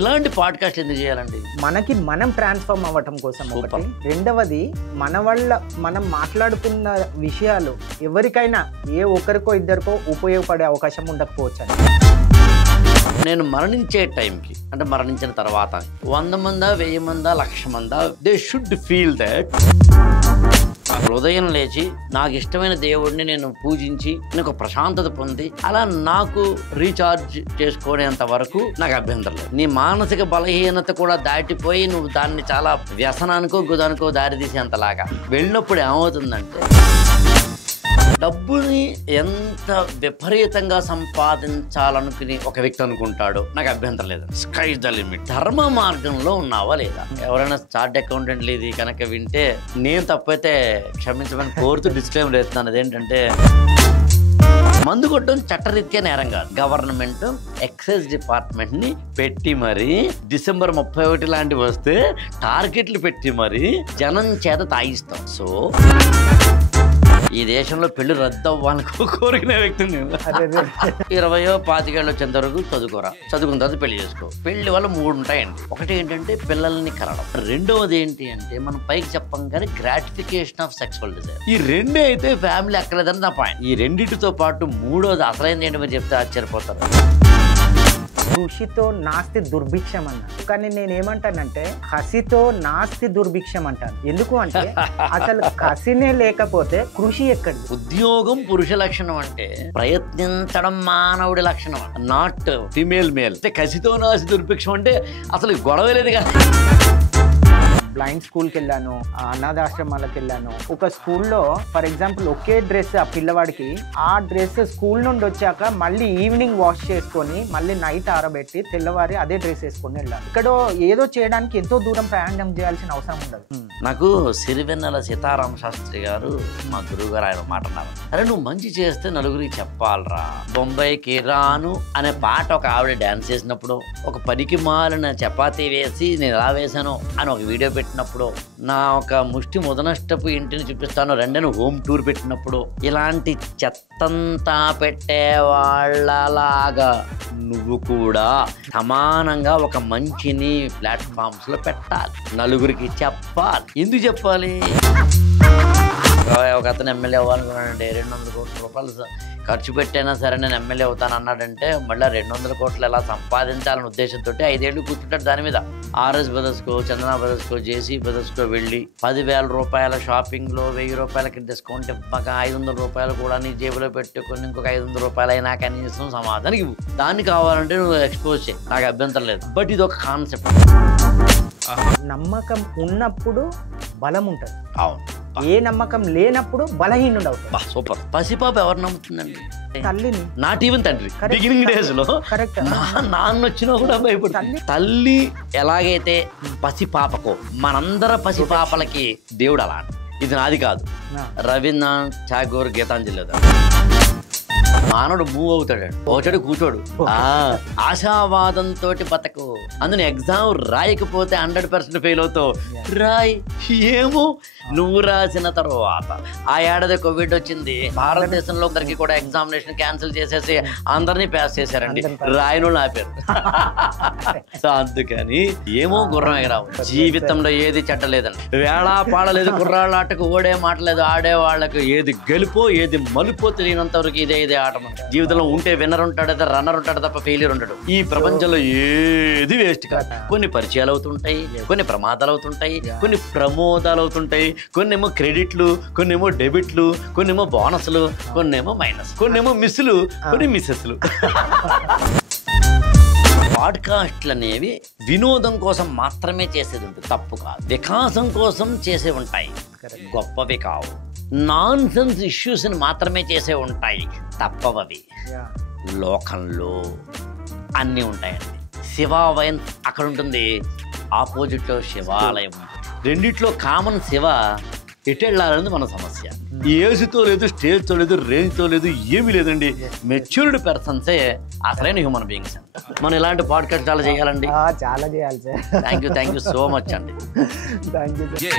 ఇలాంటి పాడ్కాస్ట్ ఎందుకు చేయాలండి? మనకి మనం ట్రాన్స్ఫార్మ్ అవ్వటం కోసం ఒకటి. రెండవది మనం మాట్లాడుకున్న విషయాలు ఎవరికైనా ఏ ఒక్కరికో ఇద్దరికో ఉపయోగపడే అవకాశం ఉండకపోవచ్చు అని. నేను మరణించే టైంకి అంటే మరణించిన తర్వాత 100 మందా 1000 మందా 1,00,000 మందా దే షుడ్ ఫీల్ దట్ ఉదయం లేచి నాకు ఇష్టమైన దేవుడిని నేను పూజించి నేను ఒక ప్రశాంతత పొంది అలా నాకు రీఛార్జ్ చేసుకునేంత వరకు నాకు అభ్యంతరం లేదు. నీ మానసిక బలహీనత కూడా దాటిపోయి నువ్వు దాన్ని చాలా వ్యసనానికో గుదానికో దారి తీసేంతలాగా వెళ్ళినప్పుడు ఏమవుతుందంటే డబ్బుని ఎంత విపరీతంగా సంపాదించాలనుకుని ఒక వ్యక్తి అనుకుంటాడో నాకు అభ్యంతరం లేదు. Sky the limit. ధర్మ మార్గంలో ఉన్నావా లేదా? ఎవరైనా చార్ట్ అకౌంటెంట్లు ఇది కనుక వింటే నేను తప్పైతే క్షమించమని కోరుతూ డిస్క్లైమర్ చేస్తున్నాను. అదేంటంటే మందు కొట్టడం చట్టరీత్యా నేరం కాదు. గవర్నమెంట్ ఎక్సైజ్ డిపార్ట్మెంట్ ని పెట్టి మరి December 31 లాంటివి వస్తే టార్గెట్లు పెట్టి మరి జనం చేత తాగిస్తాం. సో ఈ దేశంలో పెళ్లి రద్దు అవ్వాలని కోరిన వ్యక్తిని 20-25 వచ్చేంత వరకు చదువుకోరా, చదువుకున్న తర్వాత పెళ్లి చేసుకో. పెళ్లి వల్ల 3 ఉంటాయండి. ఒకటి ఏంటంటే పిల్లల్ని కనడం, రెండవది ఏంటి అంటే మనం పైకి చెప్పంగానే గ్రాటిఫికేషన్ ఆఫ్ సెక్సువల్ డిజైర్. ఈ రెండే అయితే ఫ్యామిలీ ఎక్కలేదని నా పాయింట్. ఈ రెండింటితో పాటు మూడోది అసలైంది ఏంటి మీరు చెప్తే ఆశ్చర్యపోతారు. కృషితో నాస్తి దుర్భిక్షం అన్నాను, కానీ నేనేమంటానంటే కసితో నాస్తి దుర్భిక్షం అంటాను. ఎందుకు అంటే అసలు కసినే లేకపోతే కృషి ఎక్కడి? ఉద్యోగం పురుష లక్షణం అంటే ప్రయత్నించడం మానవుడి లక్షణం, నాట్ ఫిమేల్ మేల్. అంటే కసితో నాస్తి దుర్భిక్షం అంటే అసలు గొడవ లేదు కదా. బ్లైండ్ స్కూల్కి వెళ్ళాను, అనాథాశ్రమాలకు వెళ్ళాను. ఒక స్కూల్లో ఫర్ ఎగ్జాంపుల్ ఒకే డ్రెస్ ఆ పిల్లవాడికి, ఆ డ్రెస్ స్కూల్ నుండి వచ్చాక మళ్ళీ ఈవినింగ్ వాష్ చేసుకొని మళ్ళీ నైట్ ఆరబెట్టి తెల్లవారి అదే డ్రెస్ వేసుకొని వెళ్ళాలి. ఇక్కడ ఏదో చేయడానికి ఎంతో దూరం ప్రయాణం చేయాల్సిన అవసరం ఉండదు. నాకు సిరివెన్నెల సీతారామ శాస్త్రి గారు మా గురువు గారు ఆయన మాట అన్నారు, అరే నువ్వు మంచి చేస్తే నలుగురికి చెప్పాలరా. బొంబాయికి రాను అనే పాట ఒక ఆవిడ డాన్స్ చేసినప్పుడు, ఒక పనికి మాలిన చపాతీ వేసి నేను ఎలా వేశాను అని ఒక వీడియో పెట్టినప్పుడు, నా ఒక ముష్టి ముదనష్టపు ఇంటిని చూపిస్తాను రెండని హోమ్ టూర్ పెట్టినప్పుడు, ఇలాంటి చెత్తంతా పెట్టే వాళ్ళలాగా నువ్వు కూడా సమానంగా ఒక మంచిని ప్లాట్ఫామ్స్ లో పెట్టాలి, నలుగురికి చెప్పాలి. ఎందుకు చెప్పాలి? ఒక అతను ఎమ్మెల్యే అవ్వాలనుకున్నాడంటే 200 కోట్ల రూపాయలు ఖర్చు పెట్టైనా సరే నేను ఎమ్మెల్యే అవుతాను అన్నాడంటే మళ్ళీ 200 కోట్లు ఎలా సంపాదించాలనే ఉద్దేశంతో 5 ఏళ్ళు కూర్చుంటాడు దాని మీద. ఆర్ఎస్ బ్రదర్స్కో, చందనా బ్రదర్స్కో, జేసీ బ్రదర్స్కో వెళ్ళి 10,000 రూపాయల షాపింగ్లో 1000 రూపాయలకి డిస్కౌంట్ ఇవ్వక 500 రూపాయలు కూడా నీ జేబులో పెట్టుకుని ఇంకొక 500 రూపాయలు అయినా కనీసం సమాధానికి ఇవ్వు. దాన్ని కావాలంటే నువ్వు ఎక్స్పోజ్ చేయి, నాకు అభ్యంతరం లేదు. బట్ ఇది ఒక కాన్సెప్ట్. నమ్మకం ఉన్నప్పుడు బలం ఉంటుంది. అవును. ఏ నమ్మకం లేనప్పుడు బలహీనుడు అవుతాడు. సూపర్. పసిపాప ఎవరు నమ్ముతుందండి? తల్లిని. నాట్ ఈవెన్ తండ్రి. బిగినింగ్ డేస్ లో నాన్న వచ్చినా కూడా భయపడుతుంది. తల్లి ఎలాగైతే పసిపాపకో మనందర పసిపాపలకి దేవుడు అలా. ఇది నాది కాదు, రవీంద్రనాథ్ ఠాగూర్ గీతాంజలి. మానవుడు మూవ్ అవుతాడు, ఒకటి కూర్చోడు. ఆశావాదంతో బతకు. అందులో ఎగ్జామ్ రాయకపోతే 100% ఫెయిల్ అవుతావు. రాయ్. ఏమో నువ్వు రాసిన తర్వాత ఆ ఏడాది కోవిడ్ వచ్చింది, భారతదేశంలో అందరికి కూడా ఎగ్జామినేషన్ క్యాన్సిల్ చేసేసి అందరినీ పాస్ చేశారండి, రాయను ఆపారు. అందుకని ఏమో గుర్రం ఎగరావు. జీవితంలో ఏది చెడ్డలేదండి, వేళా పాడలేదు, కుర్రాళ్ళ ఆటకు ఓడే మాటలేదు, ఆడే వాళ్ళకు ఏది గెలుపో ఏది మలుపో తెలియనంత వరకు ఇదే ఆట. జీవితంలో ఉంటే విన్నర్ ఉంటాడు, రన్నర్ ఉంటాడు తప్ప ఫెయిలియర్ ఉంటాడు. ఈ ప్రపంచంలో ఏది వేస్ట్ కాదు. కొన్ని పరిచయాలు అవుతుంటాయి, కొన్ని ప్రమాదాలు అవుతుంటాయి, కొన్ని ప్రమోదాలు అవుతుంటాయి, కొన్నేమో క్రెడిట్లు, కొన్నేమో డెబిట్లు, కొన్నేమో బోనస్లు, కొన్నేమో మైనస్, కొన్నేమో మిస్సులు, కొన్ని మిస్సెస్లు. పాడ్కాస్ట్లు అనేవి వినోదం కోసం మాత్రమే చేసేది ఉంటుంది, తప్పు కాదు. వికాసం కోసం చేసే ఉంటాయి, గొప్పవి కావు. నాన్ సెన్స్ ఇష్యూస్ని మాత్రమే చేసే ఉంటాయి, తప్పవవి. లోకంలో అన్నీ ఉంటాయండి. శివాలయం అక్కడ ఉంటుంది, ఆపోజిట్లో శివాలయం. రెండిట్లో కామన్ శివ. ఎటు వెళ్ళాలనేది మన సమస్య. ఏజ్తో లేదు, స్టేజ్తో లేదు, రేంజ్తో లేదు, ఏమీ లేదండి. మెచ్యూర్డ్ పర్సన్సే అసలైన హ్యూమన్ బీయింగ్స్. మనం ఇలాంటి పాడ్కాస్ట్ చాలా చేయాలండి. చాలా చేయాలి sir. Thank you so much అండి. Thank you.